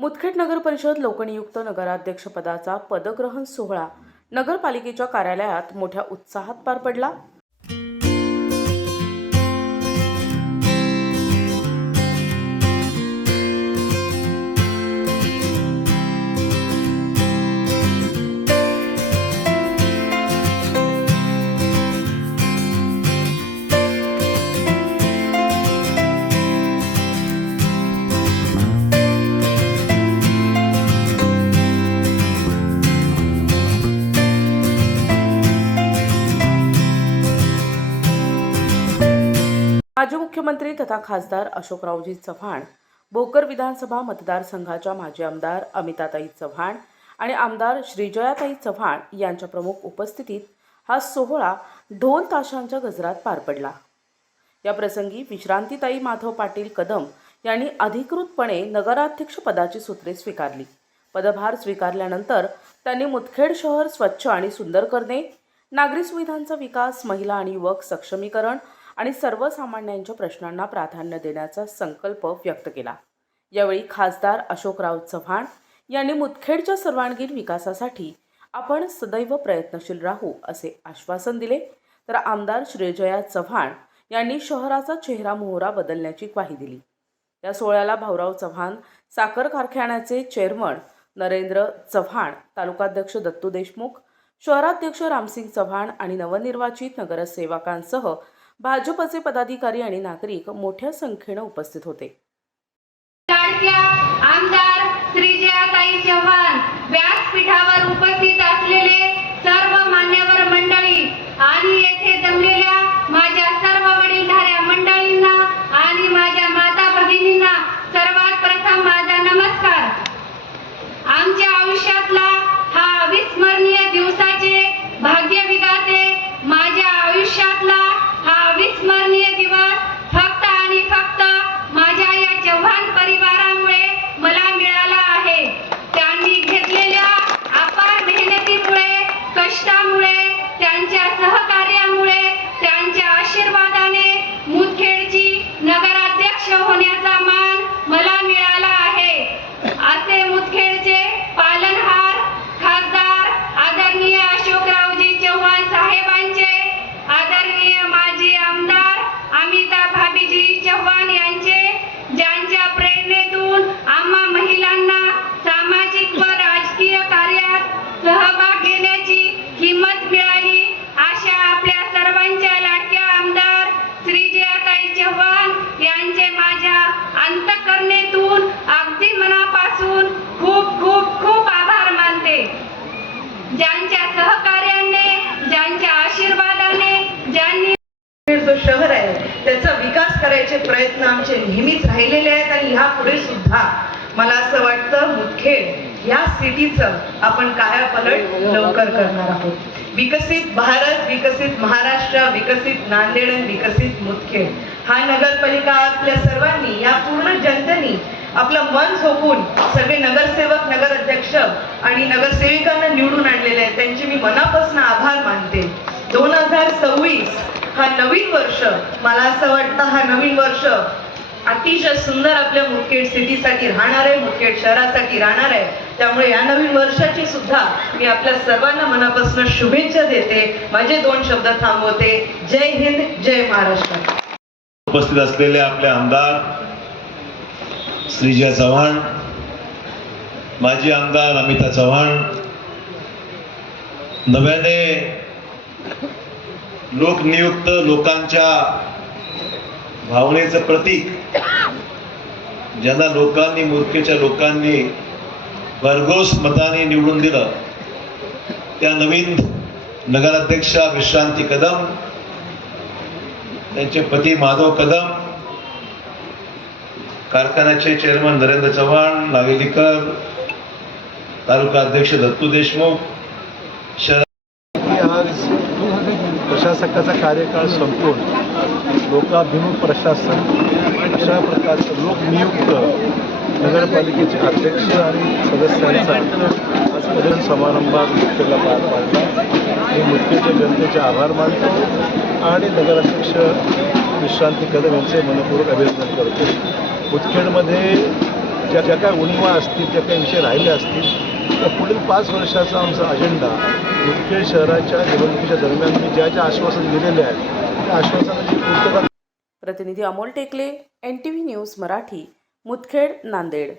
मुदखेड नगर परिषद लोकनियुक्त नगराध्यक्षपदाचा पदग्रहण सोहळा नगरपालिकेच्या कार्यालयात मोठ्या उत्साहात पार पडला। माजी मुख्यमंत्री तथा खासदार अशोकरावजी चव्हाण, भोकर विधानसभा मतदारसंघाच्या माजी आमदार अमिताताई चव्हाण आणि आमदार श्रीजयाताई चव्हाण यांच्या प्रमुख उपस्थितीत हा सोहळा ढोल ताशांच्या गजरात पार पडला। या प्रसंगी विश्रांतीताई माधव पाटील कदम यांनी अधिकृतपणे नगराध्यक्ष पदाची सूत्रे स्वीकारली। पदभार स्वीकारल्यानंतर त्यांनी मुदखेड शहर स्वच्छ आणि सुंदर करणे, नागरी सुविधांचा विकास, महिला आणि युवक सक्षमीकरण आणि सर्वसामान्यांच्या प्रश्नांना प्राधान्य देण्याचा संकल्प व्यक्त केला। यावेळी खासदार अशोकराव चव्हाण यांनी मुदखेडच्या सर्वांगीण विकासासाठी आपण सदैव प्रयत्नशील राहू असे आश्वासन दिले, तर आमदार श्रीजया चव्हाण यांनी शहराचा चेहरा मोहरा बदलण्याची ग्वाही दिली। या सोहळ्याला भाऊराव चव्हाण साखर कारखान्याचे चेअरमन नरेंद्र चव्हाण, तालुकाध्यक्ष दत्तू देशमुख, शहराध्यक्ष रामसिंग चव्हाण आणि नवनिर्वाचित नगरसेवकांसह भाजपचे पदाधिकारी आणि नागरिक मोठ्या संख्येने उपस्थित होते। आमदार श्रीजयाताई चव्हाण, व्यासपीठावर उपस्थित असलेले सर्व मान्यवर मंडळी आणि येथे जमलेल्या माझ्या सर्व वडीलधाऱ्या मंडळींना आणि माझ्या माता भगिनींना सर्वात प्रथम माझा नमस्कार। आमच्या आयुष्यातला हा अविस्मरणीय दिवसाचे भाग्य विधाते माझ्या आयुष्यातला हा अविस्मरणीय दिवस फक्त आणि फक्त माझ्या या चव्हाण परिवारामुळे मला मिळाला आहे। त्यांनी घेतलेल्या अपार मेहनतीमुळे, कष्टामुळे, त्यांच्या सहकार्यामुळे, त्यांच्या आशीर्वादाने मुदखेडची नगराध्यक्ष होण्याचा मान मला मिळाला आहे। असे मुदखेडचे पालनहार खासदार आदरणीय अशोकरावजी चव्हाण साहेबांचे, आदरणीय माजी आमदार अमिता भाभीजी चव्हाण यांचे, ज्यांच्या प्रेरणेतून आम्हा महिलांना सामाजिक व राजकीय कार्यात सहभाग घेण्याची हिंमत मिळाली, अशा आपल्या सर्वांच्या लाडक्या आमदार श्रीजयाताई चव्हाण यांचे माझ्या अंतःकरणेतून अगदी मनापासून खूप खूप खूप आभार मानते। ज्यांच्या सहकार्याने, ज्यांच्या आशीर्वादाने, ज्यांनी जो शहर आहे त्याचा विकास करायचे प्रयत्न आमचे नेहमीच राहिलेले आहेत आणि ह्यापुढे सुद्धा मला असं वाटतं मुदखेड या सिटीचं आपण कायापालट लवकर करणार आहोत। विकसित भारत, विकसित महाराष्ट्र, विकसित नांदेड आणि विकसित मुदखेड हा नगरपालिका आपल्या सर्वांनी, या पूर्ण जनतेने आपलं मन झोकून सगळे नगरसेवक, नगराध्यक्ष आणि नगरसेविकांना निवडून आणलेले आहेत, त्यांचे मी मनापासून आभार मानते। 2026 हा नवीन वर्ष, मला असं वाटतं हा नवीन वर्ष अतिशय सुंदर आपल्या मुदखेड सिटीसाठी राहणार आहे, मुदखेड शहरासाठी राहणार आहे। त्यामुळे या नवीन वर्षाची सुद्धा मी आपल्या सर्वांना मनापासून शुभेच्छा देते। माझे 2 शब्द थांबवते। जय हिंद, जय महाराष्ट्र। उपस्थित असलेले आपले आमदार श्रीजया चव्हाण, माजी आमदार अमिता चव्हाण, नव्याने लोकनियुक्त लोकांच्या भावनेचं प्रतीक, ज्यांना लोकांनी, मुदखेडच्या लोकांनी भरघोस मताने निवडून दिलं, त्या नवीन नगराध्यक्षा विश्रांती कदम, त्यांचे पती माधव कदम, कारखान्याचे चेअरमन नरेंद्र चव्हाण, नागेलीकर, तालुका अध्यक्ष दत्तू देशमुख, आज प्रशासकाचा कार्यकाळ संपवून लोकाभिमुख प्रशासन अशा प्रकारचं लोकनियुक्त नगरपालिकेचे अध्यक्ष आणि सदस्यांचा आज पदग्रहण समारंभात मुदखेडला पार पाडला। मी मुदखेडच्या जनतेचे आभार मानतो आणि नगराध्यक्ष विश्रांती कदम यांचे मनपूर्वक अभिनंदन करतो। मुदखेडमध्ये ज्या काय उणीवा असतील, ज्या काही विषय राहिले असतील, तर पुढील 5 वर्षाचा आमचा अजेंडा मुदखेड शहराच्या निवडणुकीच्या दरम्यान मी ज्या आश्वासन दिलेले आहेत त्या आश्वासनाची पूर्तता. प्रतिनिधी अमोल टेकले, NTV न्यूज मराठी, मुदखेड, नांदेड.